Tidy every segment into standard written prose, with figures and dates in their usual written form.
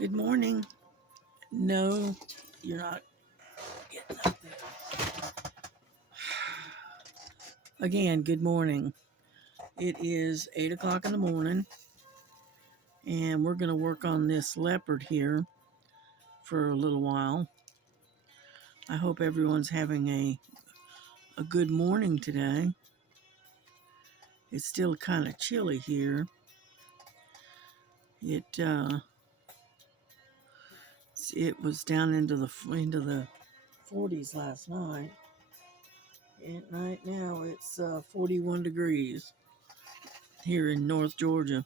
Good morning. No, you're not getting up there. Again, good morning. It is 8 o'clock in the morning, and we're going to work on this leopard here for a little while. I hope everyone's having a good morning today. It's still kind of chilly here. It was down into the 40s last night, and right now it's 41 degrees here in North Georgia.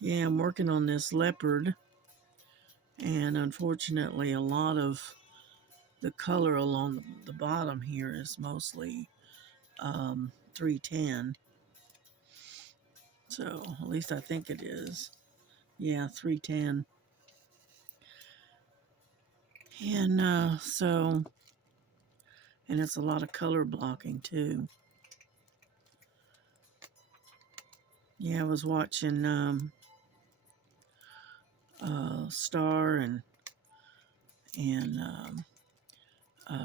Yeah, I'm working on this leopard, and unfortunately a lot of the color along the bottom here is mostly 310. So at least I think it is. Yeah, 310. And and it's a lot of color blocking too. Yeah, I was watching Star and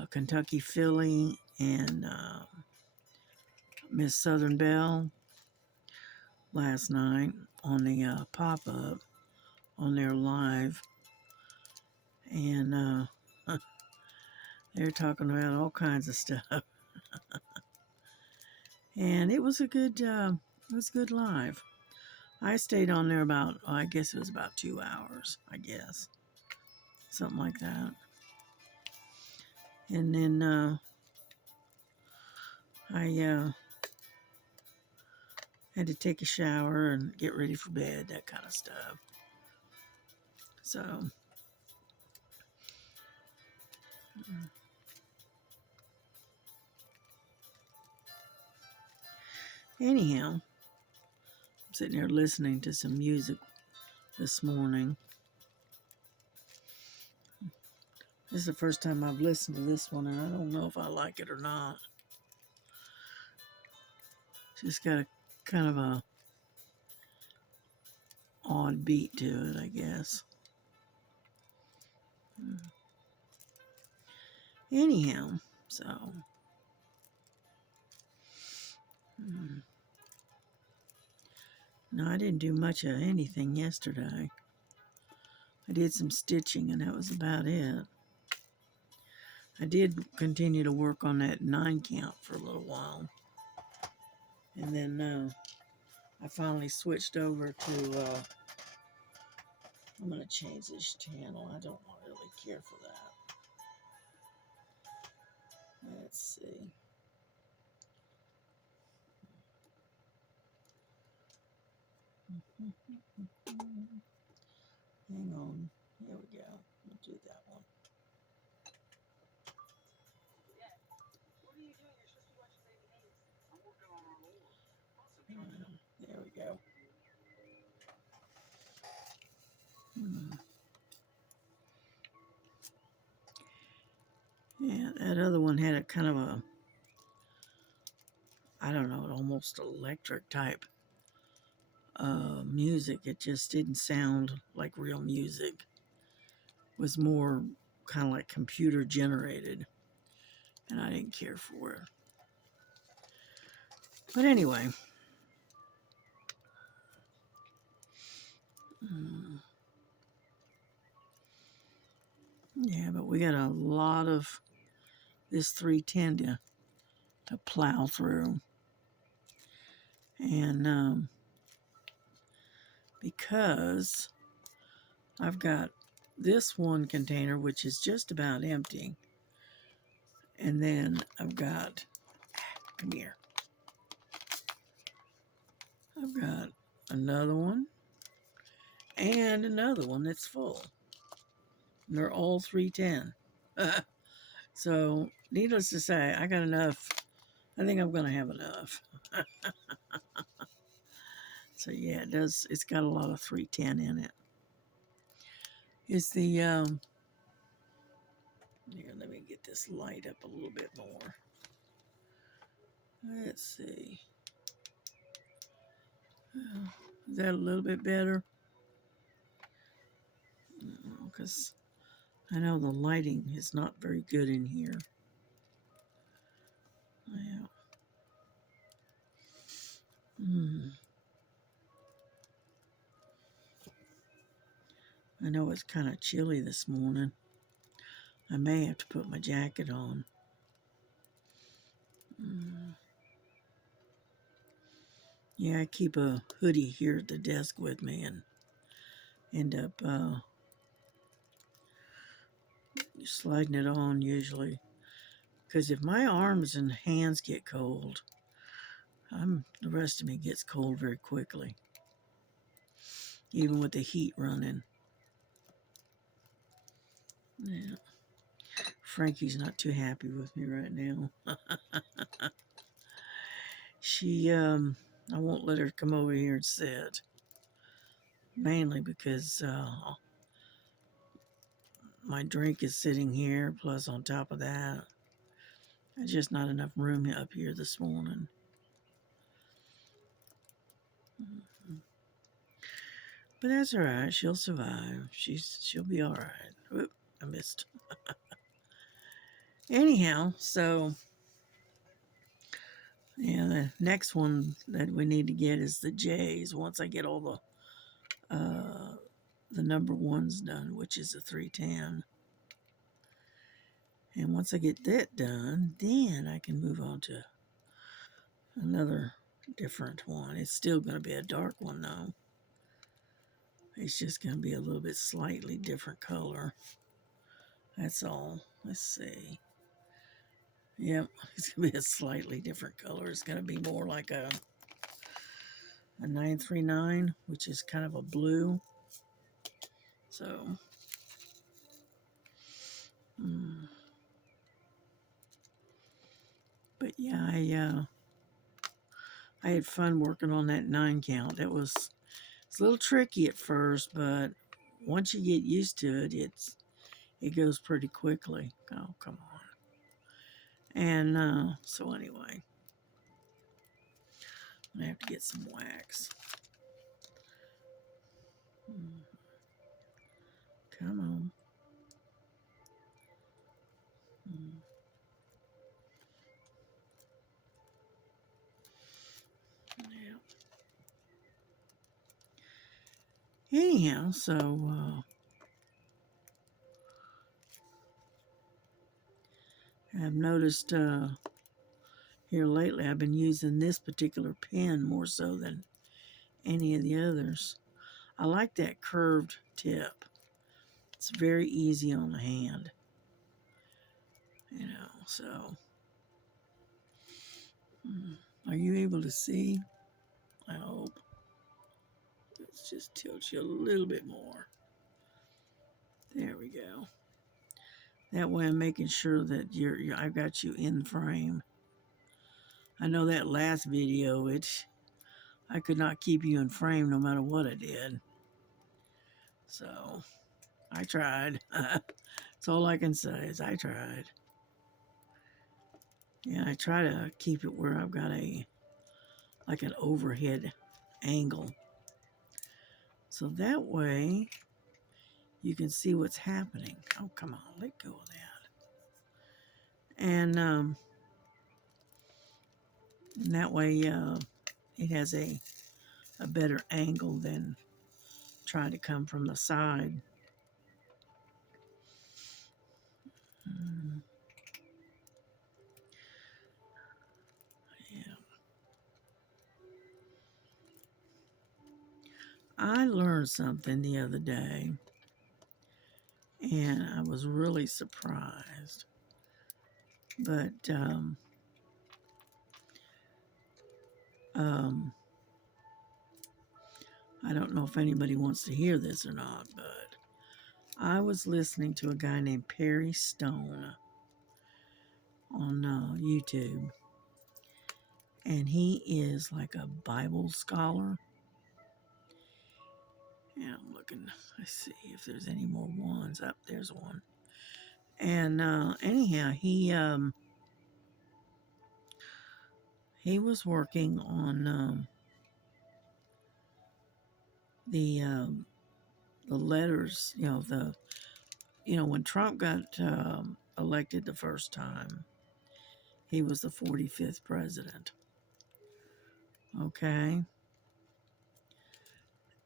Kentucky Philly and Miss Southern Belle last night on the pop-up on their live, and they're talking about all kinds of stuff. And it was a good live. I stayed on there about, I guess it was about 2 hours, I guess, something like that. And then I had to take a shower and get ready for bed, that kind of stuff. So anyhow, I'm sitting there listening to some music this morning. This is the first time I've listened to this one, and I don't know if I like it or not. Just got a kind of a odd beat to it, I guess. Anyhow, so no, I didn't do much of anything yesterday. I did some stitching, and that was about it. I did continue to work on that 9 count for a little while, and then I finally switched over to I'm going to change this channel. I don't really care for that. Let's see. Hang on. Here we go. We'll do that one. There we go. Yeah, that other one had a kind of a, I don't know, almost electric type music. It just didn't sound like real music. It was more kind of like computer generated, and I didn't care for it. But anyway, yeah, but we got a lot of this 310 to plow through. And because I've got this one container, which is just about empty, and then I've got, come here, I've got another one and another one that's full. And they're all 310. So, needless to say, I got enough. I think I'm going to have enough. So, yeah, it's got a lot of 310 in it. Is the, here, let me get this light up a little bit more. Let's see. Is that a little bit better? Because I know the lighting is not very good in here. Yeah. I know it's kind of chilly this morning. I may have to put my jacket on. Yeah, I keep a hoodie here at the desk with me and end up sliding it on usually. Because if my arms and hands get cold, the rest of me gets cold very quickly, even with the heat running. Yeah. Frankie's not too happy with me right now. I won't let her come over here and sit. Mainly because my drink is sitting here, plus on top of that, there's just not enough room up here this morning. But that's all right. She'll survive. She'll be all right. Whoop, I missed. Anyhow, so yeah, the next one that we need to get is the J's. Once I get all the number ones done, which is a 310. And once I get that done, then I can move on to another different one. It's still going to be a dark one though. It's just going to be a little bit slightly different color. That's all. Let's see. Yep, it's going to be a slightly different color. It's going to be more like a 939, which is kind of a blue. So, but yeah, I had fun working on that 9 count. It's a little tricky at first, but once you get used to it, it goes pretty quickly. Oh, come on. And so anyway, I have to get some wax. Come on. Yeah. Anyhow, so I've noticed here lately I've been using this particular pen more so than any of the others. I like that curved tip. It's very easy on the hand. So are you able to see? I hope. Let's just tilt you a little bit more. There we go. That way I'm making sure that I've got you in frame. I know that last video, I could not keep you in frame no matter what I did. So I tried. That's all I can say is I tried. Yeah, I try to keep it where I've got like an overhead angle. So that way you can see what's happening. Oh, come on, let go of that. And that way it has a better angle than trying to come from the side. Yeah. I learned something the other day, and I was really surprised. But I don't know if anybody wants to hear this or not, but I was listening to a guy named Perry Stone on YouTube, and he is like a Bible scholar. Yeah, I'm looking. Let's see if there's any more ones. Up there's one. And anyhow, he was working on the letters, when Trump got elected the first time, he was the 45th president. Okay.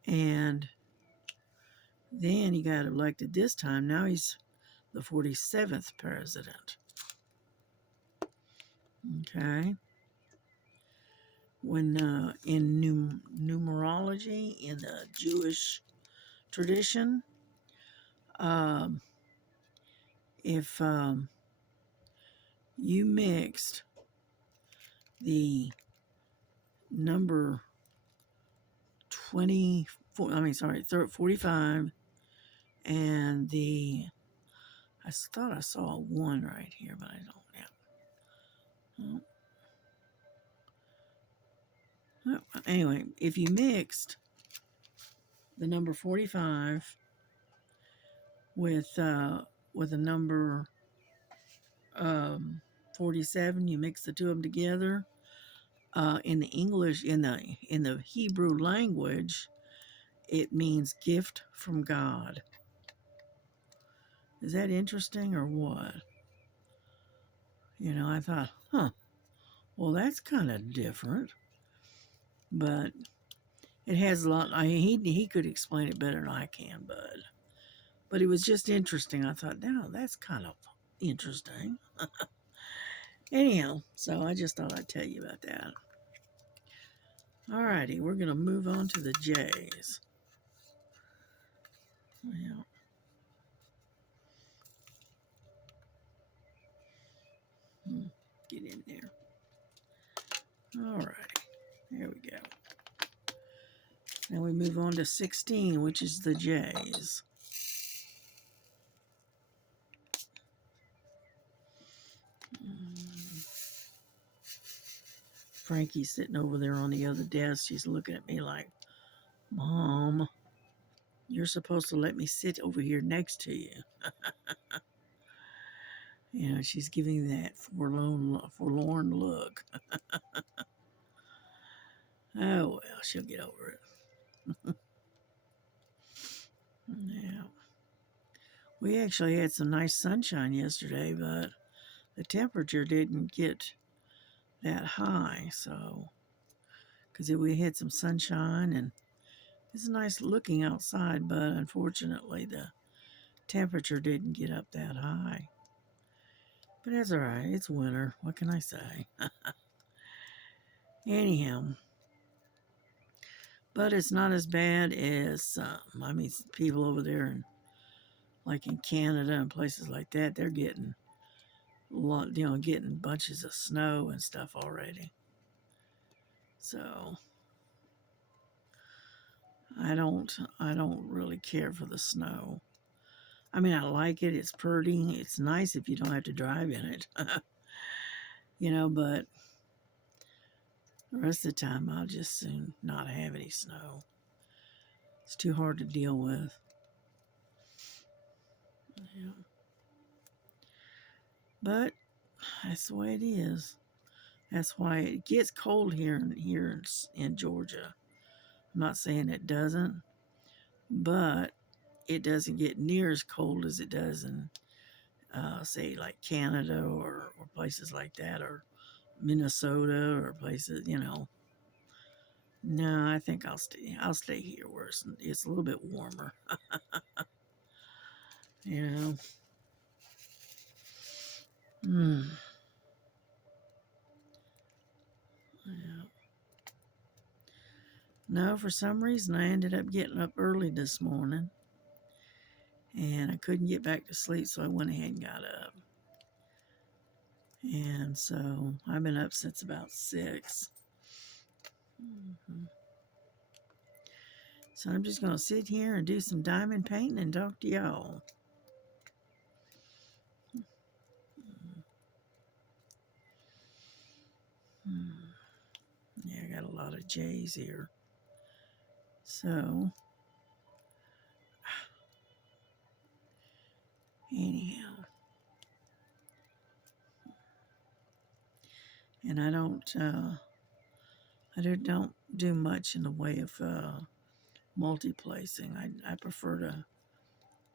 And then he got elected this time. Now he's the 47th president. Okay. When in numerology, in the Jewish tradition, um, if you mixed the number 45 and I thought I saw a 1 right here, but I don't know. Anyway, if you mixed the number 45 with the number 47, you mix the two of them together. In the English, in the Hebrew language, it means gift from God. Is that interesting or what? I thought, well, that's kind of different, but it has a lot. He could explain it better than I can, but it was just interesting. I thought, now that's kind of interesting. Anyhow, so I just thought I'd tell you about that. Alrighty, we're gonna move on to the J's. Well, get in there. Alright, there we go. Now we move on to 16, which is the J's. Frankie's sitting over there on the other desk. She's looking at me like, Mom, you're supposed to let me sit over here next to you. She's giving that forlorn look. Oh, well, she'll get over it. Now, we actually had some nice sunshine yesterday, but the temperature didn't get that high, so, because we had some sunshine and it's nice looking outside, but unfortunately the temperature didn't get up that high. But that's all right. It's winter. What can I say? Anyhow, but it's not as bad as people over there, like in Canada and places like that. They're getting getting bunches of snow and stuff already. So I don't really care for the snow. I mean, I like it. It's pretty. It's nice if you don't have to drive in it. But the rest of the time, I'll just soon not have any snow. It's too hard to deal with. Yeah. But that's the way it is. That's why it gets cold here in Georgia. I'm not saying it doesn't, but it doesn't get near as cold as it does in, say, like Canada or places like that, or Minnesota or places, No, I think I'll stay. I'll stay here where it's a little bit warmer. Yeah. No, for some reason I ended up getting up early this morning, and I couldn't get back to sleep, so I went ahead and got up. And so I've been up since about 6. So I'm just going to sit here and do some diamond painting and talk to y'all. Yeah, I got a lot of J's here. So, anyhow. And I don't do much in the way of multi-placing. I prefer to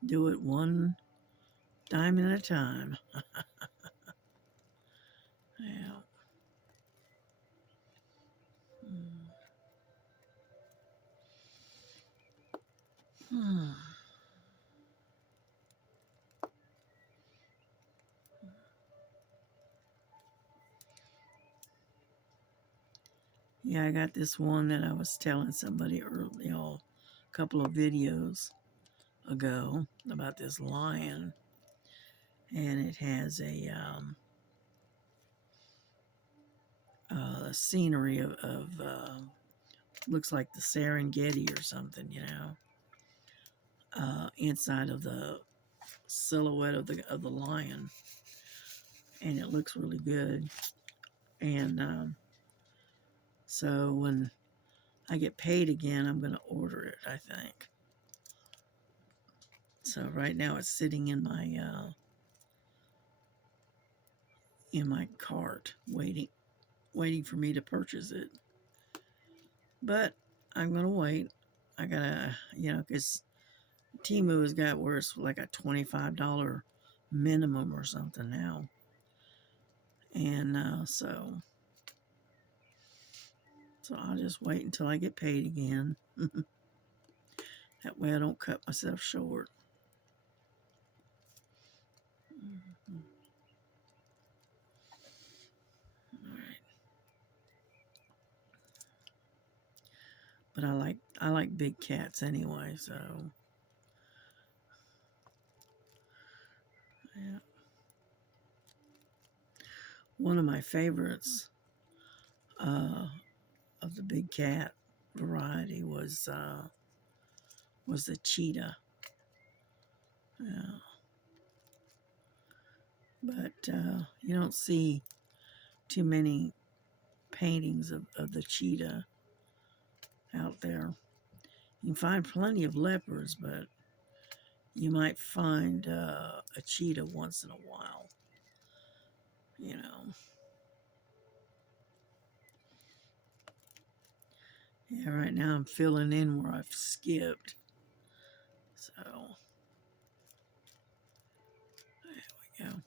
do it one diamond at a time. Yeah. Hmm. Yeah, I got this one that I was telling somebody early, a couple of videos ago about this lion, and it has a scenery of looks like the Serengeti or something, inside of the silhouette of the lion, and it looks really good. And so when I get paid again, I'm going to order it, I think. So right now it's sitting in my cart, waiting for me to purchase it. But I'm gonna wait. I gotta, because Temu has got where it's like a $25 minimum or something now, and so I'll just wait until I get paid again. That way I don't cut myself short. All right. But I like big cats anyway, so yeah. One of my favorites of the big cat variety was the cheetah. Yeah. But you don't see too many paintings of the cheetah out there. You can find plenty of leopards, but you might find a cheetah once in a while. You know. Yeah, right now I'm filling in where I've skipped. So, there we go.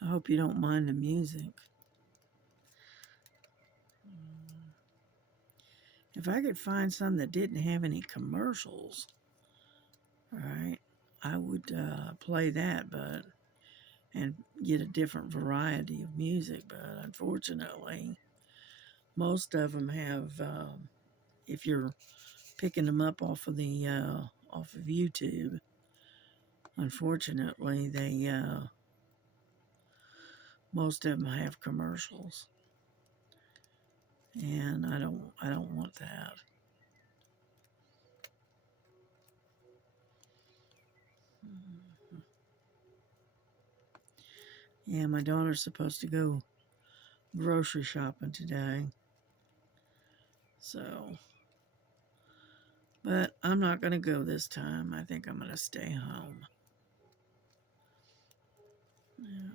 I hope you don't mind the music. If I could find some that didn't have any commercials, all right, I would play that, and get a different variety of music. But unfortunately, most of them have. If you're picking them up off of YouTube, unfortunately, they most of them have commercials, and I don't want that. Yeah, my daughter's supposed to go grocery shopping today, so. But I'm not going to go this time. I think I'm going to stay home. Yeah.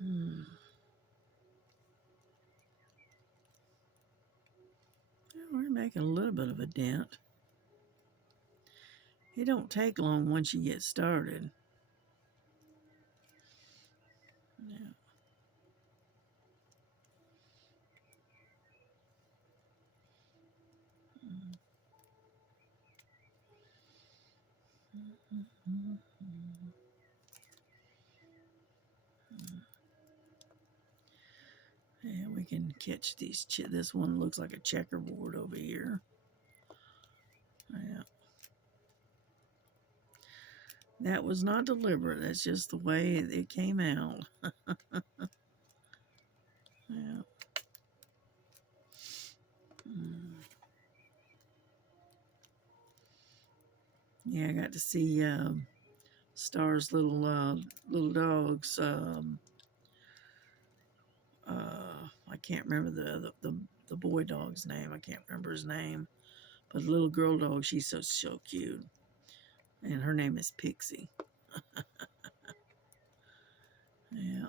Hmm. Yeah, we're making a little bit of a dent. It don't take long once you get started. Yeah. Yeah, we can catch these. This one looks like a checkerboard over here. Yeah. That was not deliberate. That's just the way it came out. Yeah. Mm. Yeah, I got to see Star's little dogs. I can't remember the boy dog's name. I can't remember his name. But the little girl dog, she's so cute. And her name is Pixie. Yeah.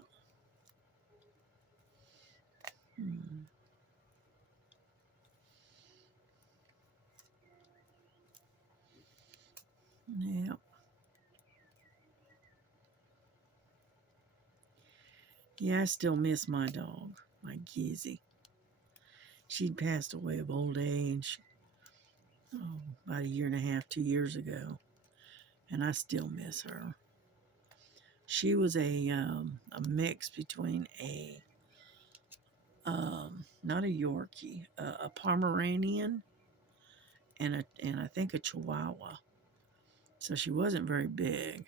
Mm. Yeah. Yeah, I still miss my dog, my Gizzy. She'd passed away of old age about a year and a half, 2 years ago, and I still miss her. She was a mix between not a Yorkie, a Pomeranian, and I think a Chihuahua. So she wasn't very big,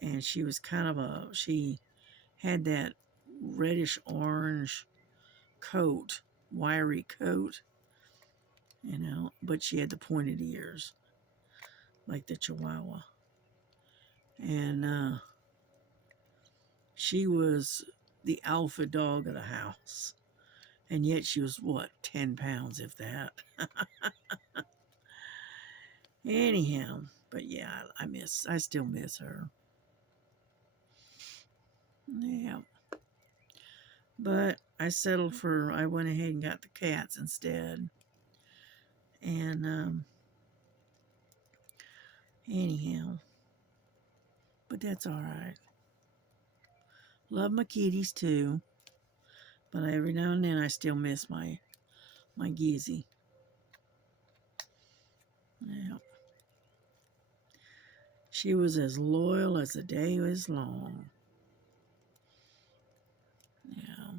and she was kind of she had that reddish orange coat, wiry coat, but she had the pointed ears like the Chihuahua. And she was the alpha dog of the house. And yet she was, what, 10 pounds, if that. Anyhow, but yeah, I still miss her. Yeah. But I went ahead and got the cats instead. And anyhow, but that's all right. Love my kitties too, but every now and then I still miss my Gizzy. Yeah. She was as loyal as the day was long. Yeah.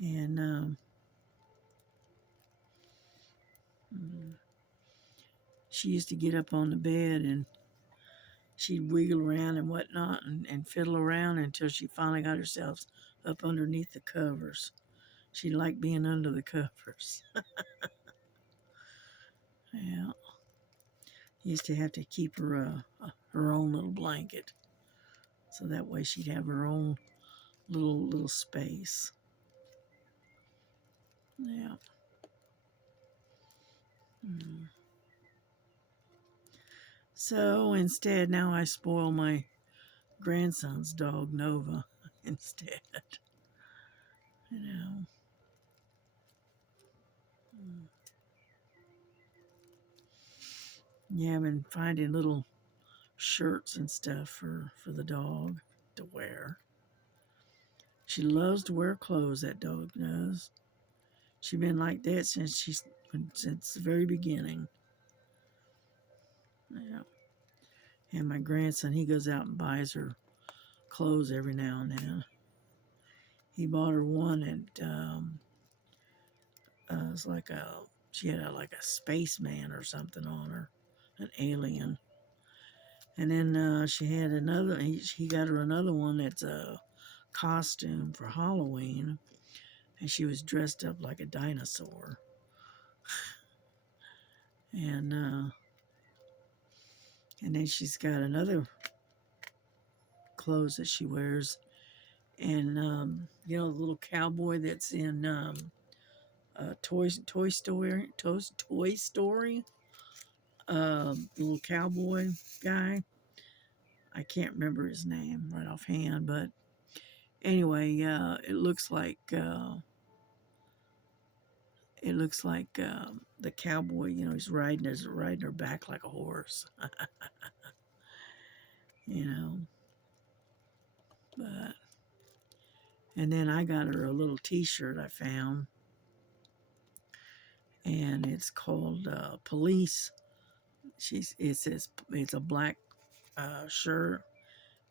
And she used to get up on the bed and she'd wiggle around and whatnot and fiddle around until she finally got herself up underneath the covers. She liked being under the covers. Yeah. Used to have to keep her own little blanket, so that way she'd have her own little space. Yeah. Mm. So instead, now I spoil my grandson's dog Nova instead. You know. Mm. Yeah, I've been finding little shirts and stuff for the dog to wear. She loves to wear clothes, that dog does. She's been like that since the very beginning. Yeah. And my grandson, he goes out and buys her clothes every now and then. He bought her one at it was like she had like a spaceman or something on her, an alien. And then she had another. He got her another one that's a costume for Halloween, and she was dressed up like a dinosaur. And then she's got another clothes that she wears, and the little cowboy that's in Toy Story, the little cowboy guy. I can't remember his name right offhand, but anyway, it looks like the cowboy. He's riding her back like a horse. you know, but and then I got her a little T-shirt I found, and it's called Police. It's a black shirt,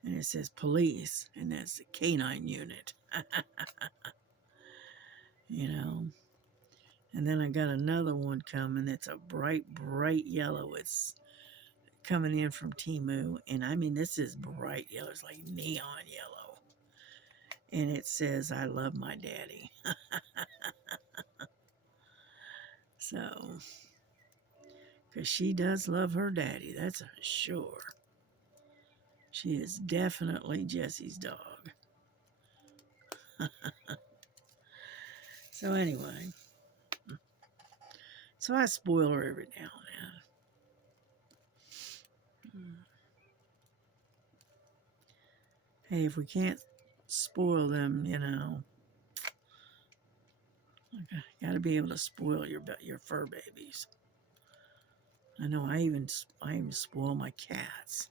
and it says Police, and that's the canine unit. you know. And then I got another one coming. It's a bright yellow. It's coming in from Temu, and I mean this is bright yellow. It's like neon yellow, and it says "I love my daddy." So, because she does love her daddy, that's for sure. She is definitely Jesse's dog. So anyway, So I spoil her every now and then. Hey, if we can't spoil them, got to be able to spoil your fur babies. I know I even spoil my cats.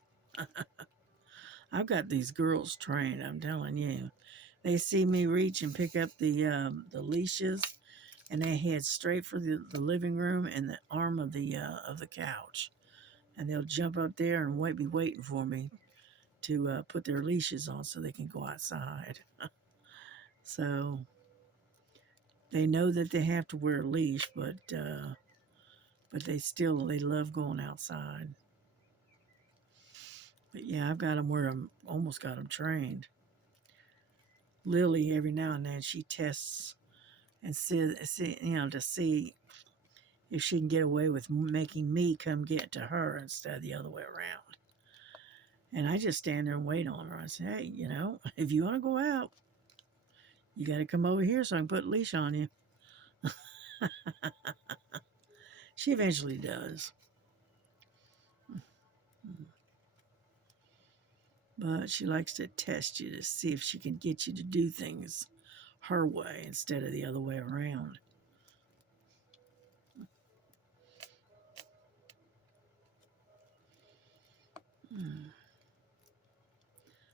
I've got these girls trained, I'm telling you. They see me reach and pick up the leashes, and they head straight for the living room and the arm of the couch, and they'll jump up there and be waiting for me to put their leashes on so they can go outside. So they know that they have to wear a leash, but they love going outside. But yeah, I've got them where I'm almost got them trained. Lily, every now and then, she tests and to see if she can get away with making me come get to her instead of the other way around. And I just stand there and wait on her. I say, hey, if you want to go out, you got to come over here so I can put a leash on you. She eventually does. But she likes to test you to see if she can get you to do things her way instead of the other way around.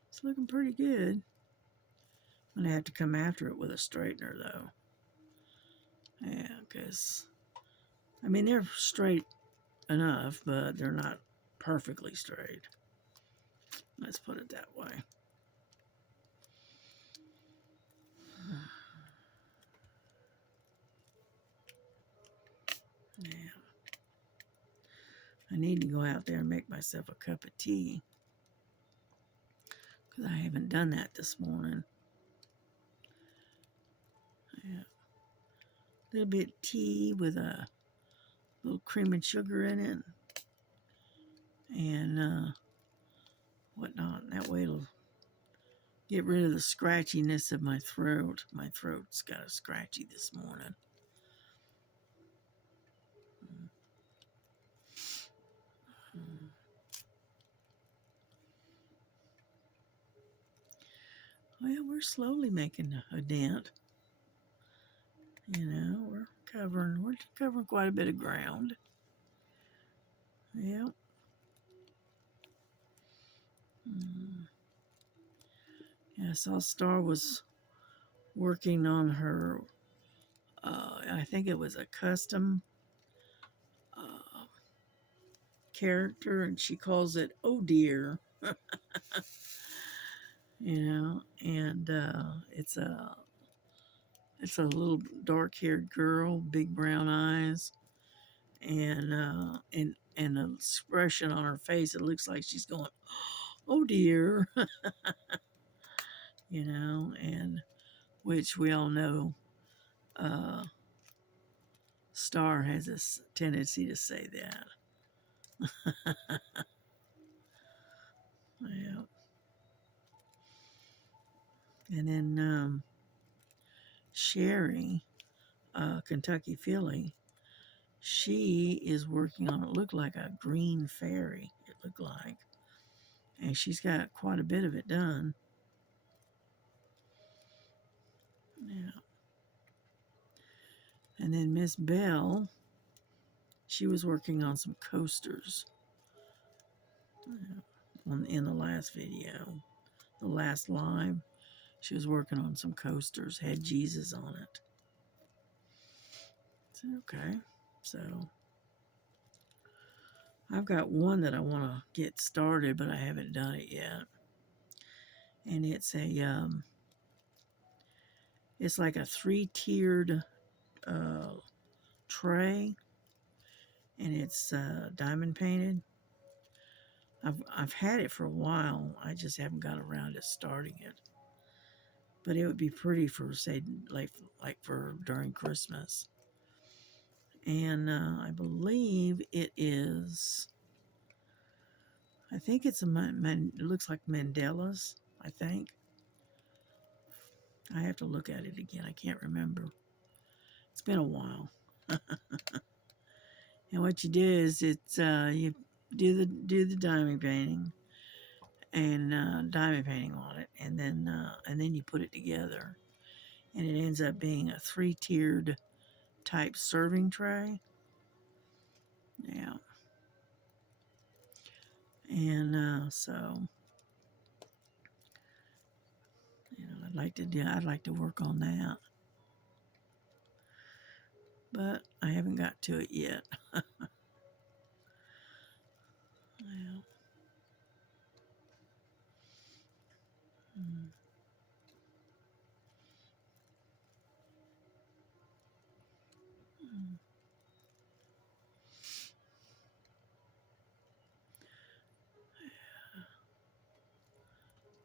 It's looking pretty good. I'm going to have to come after it with a straightener, though. Yeah, because, they're straight enough, but they're not perfectly straight. Let's put it that way. Yeah. I need to go out there and make myself a cup of tea, because I haven't done that this morning. Yeah. A little bit of tea with a little cream and sugar in it, and whatnot. That way it'll get rid of the scratchiness of my throat. My throat's got a scratchy this morning. Well, we're slowly making a dent. We're covering quite a bit of ground. Yep. Yeah, I saw Star was working on her, I think it was a custom character, and she calls it Oh Dear. And it's a little dark-haired girl, big brown eyes, and an expression on her face. It looks like she's going, "Oh dear," and which we all know, Star has this tendency to say that. Yeah. And then Sherry, Kentucky Philly, she is working on it. Looked like a green fairy. It looked like, and she's got quite a bit of it done. Yeah. And then Miss Bell, she was working on some coasters in the last video, the last live. She was working on some coasters, had Jesus on it. So, okay. So I've got one that I want to get started, but I haven't done it yet. And it's it's like a 3-tiered tray, and it's diamond painted. I've had it for a while. I just haven't got around to starting it. But it would be pretty for, say, like for during Christmas. And I believe it is. I think it's it looks like mandalas. I think. I have to look at it again. I can't remember. It's been a while. And what you do is you do the diamond painting and diamond painting on it, and then you put it together, and it ends up being a 3-tiered type serving tray. Yeah, and so I'd like to work on that, but I haven't got to it yet. Yeah. Mm. Mm.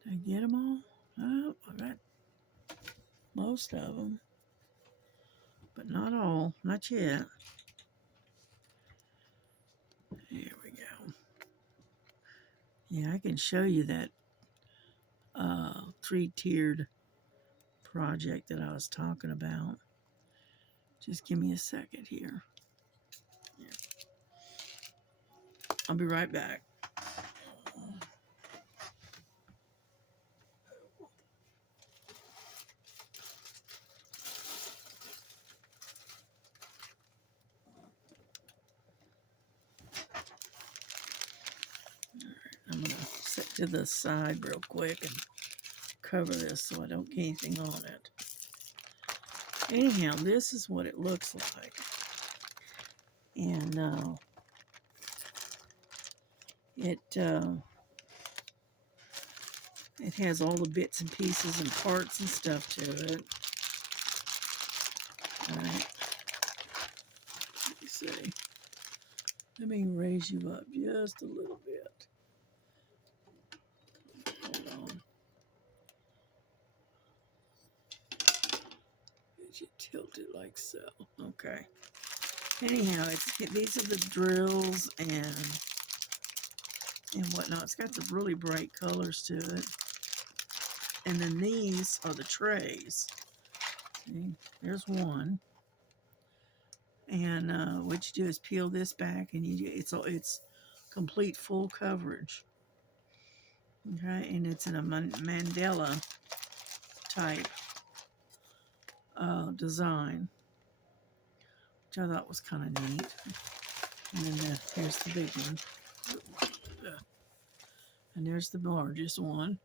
Did I get them all? Oh, I got most of them, but not all. Not yet. Here we go. Yeah, I can show you that 3-tiered project that I was talking about. Just give me a second here. Here. I'll be right back. I'm going to set to the side real quick and cover this so I don't get anything on it. Anyhow, this is what it looks like. And it has all the bits and pieces and parts and stuff to it. All right. Let me see. Let me raise you up just a little bit. Hold on. You tilt it like so. Okay. Anyhow, these are the drills and whatnot. It's got some really bright colors to it. And then these are the trays. See, there's one. And what you do is peel this back, and it's complete full coverage. Okay, and it's in a mandala type design, which I thought was kind of neat. And then here's the big one. And there's the largest one.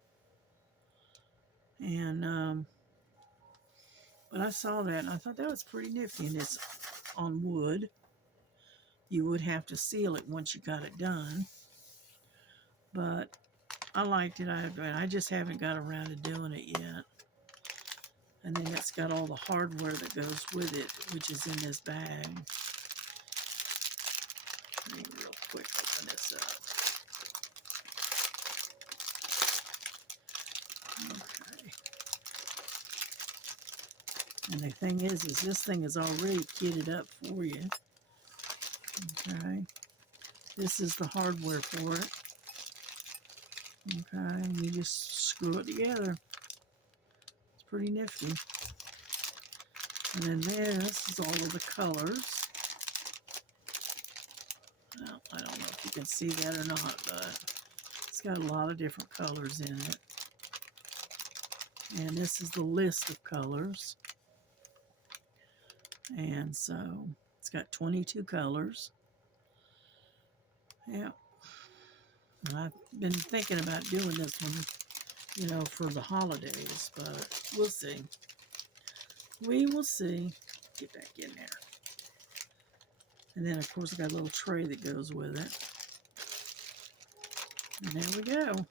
And but I saw that and I thought that was pretty nifty. And it's on wood. You would have to seal it once you got it done. But I liked it. I just haven't got around to doing it yet. And then it's got all the hardware that goes with it, which is in this bag. Let me real quick open this up. Okay. And the thing is this thing is already kitted up for you. Okay. This is the hardware for it. Okay. And you just screw it together. It's pretty nifty. And then this is all of the colors. Well, I don't know if you can see that or not, but it's got a lot of different colors in it. And this is the list of colors. And so it's got 22 colors. Yeah. And I've been thinking about doing this one, for the holidays, but we'll see. We will see. Get back in there. And then, of course, I got a little tray that goes with it. And there we go.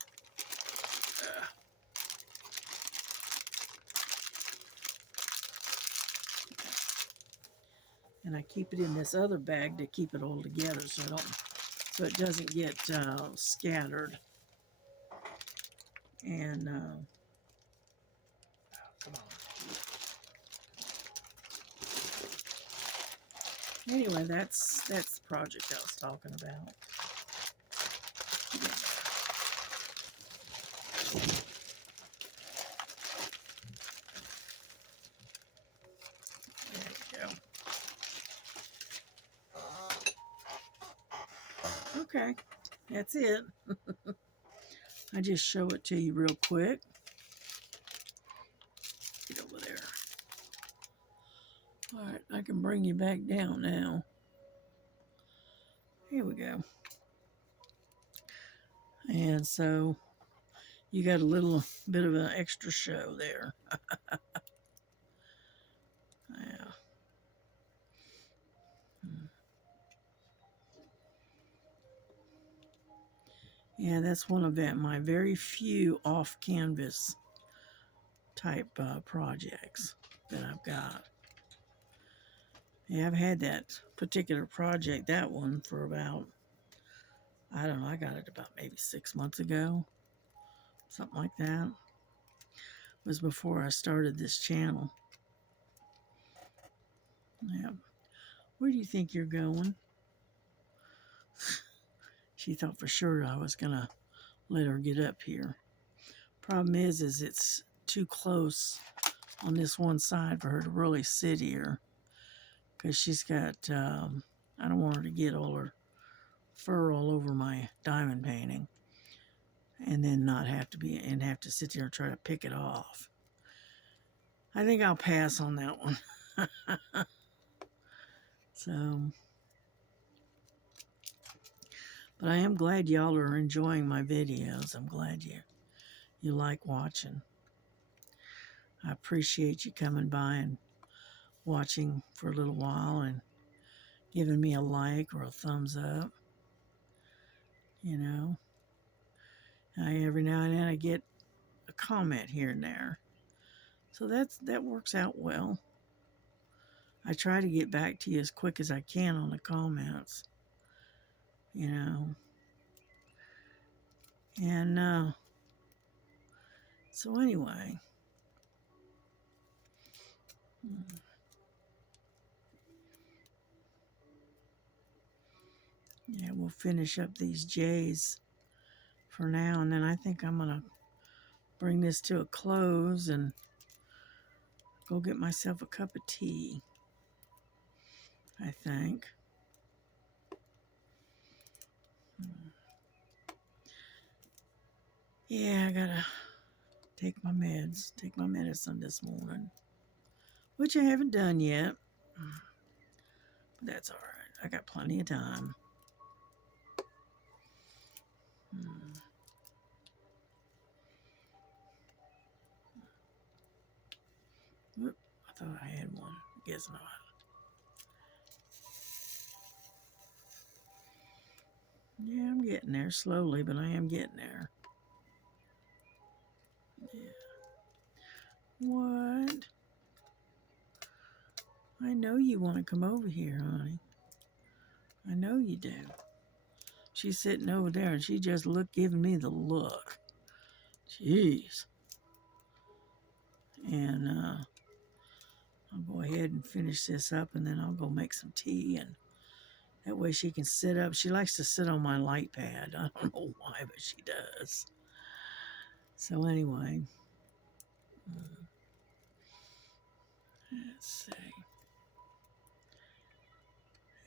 And I keep it in this other bag to keep it all together so it doesn't get scattered. And come on. Anyway, that's the project I was talking about. There you go. Okay, that's it. I just show it to you real quick. Get over there. All right, I can bring you back down now. Here we go. And so you got a little bit of an extra show there. Yeah. Yeah, that's one of my very few off-canvas type projects that I've got. Yeah, I've had that particular project, that one, for about, I don't know, I got it about maybe 6 months ago, something like that. It was before I started this channel. Yeah. Where do you think you're going? She thought for sure I was going to let her get up here. Problem is it's too close on this one side for her to really sit here, because she's got, I don't want her to get all her fur all over my diamond painting and then not have to sit there and try to pick it off. I think I'll pass on that one. So, but I am glad y'all are enjoying my videos. I'm glad you like watching. I appreciate you coming by and watching for a little while and giving me a like or a thumbs up. You know, every now and then I get a comment here and there, so that works out well. I try to get back to you as quick as I can on the comments, and so anyway, yeah, we'll finish up these J's for now, and then I think I'm gonna bring this to a close and go get myself a cup of tea, I think. Yeah, I gotta take my medicine this morning, which I haven't done yet, but that's all right. I got plenty of time. Whoop, I thought I had one. Guess not. Yeah, I'm getting there slowly, but I am getting there. Yeah. What? I know you want to come over here, honey. I know you do. She's sitting over there, and she just giving me the look. Jeez. And I'll go ahead and finish this up, and then I'll go make some tea, and that way she can sit up. She likes to sit on my light pad. I don't know why, but she does. So anyway, let's see.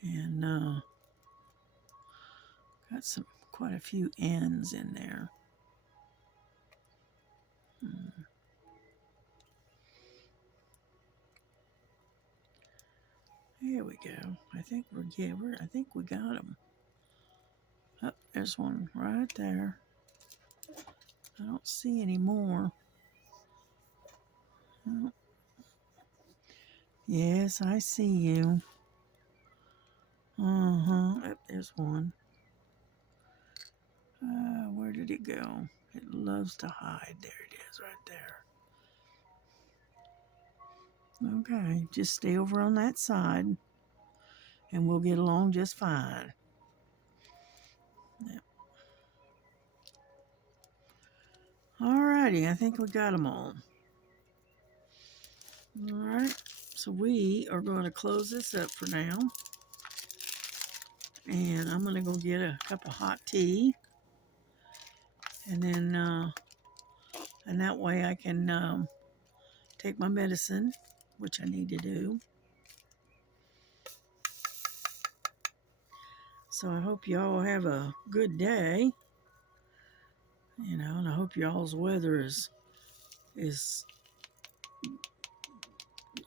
And got quite a few ends in there. Here we go. I think I think we got them. Oh, there's one right there. I don't see any more. Oh. Yes, I see you. Oh, there's one. Where did it go? It loves to hide. There it is, right there. Okay, just stay over on that side, and we'll get along just fine. Yep. Alrighty, I think we got them all. Alright, so we are going to close this up for now. And I'm going to go get a cup of hot tea. And then, and that way I can take my medicine, which I need to do. So I hope y'all have a good day, and I hope y'all's weather is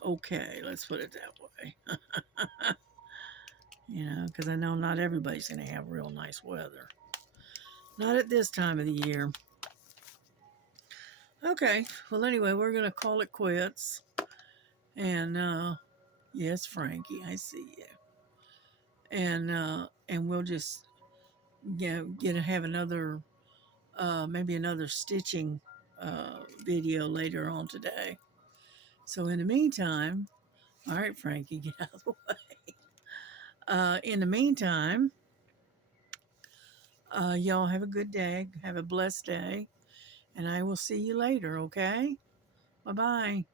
okay. Let's put it that way. Because I know not everybody's going to have real nice weather. Not at this time of the year. Okay, well, anyway, we're going to call it quits. And, yes, Frankie, I see you. And we'll just have another, maybe another stitching video later on today. So in the meantime, all right, Frankie, get out of the way. In the meantime, y'all have a good day. Have a blessed day. And I will see you later, okay? Bye-bye.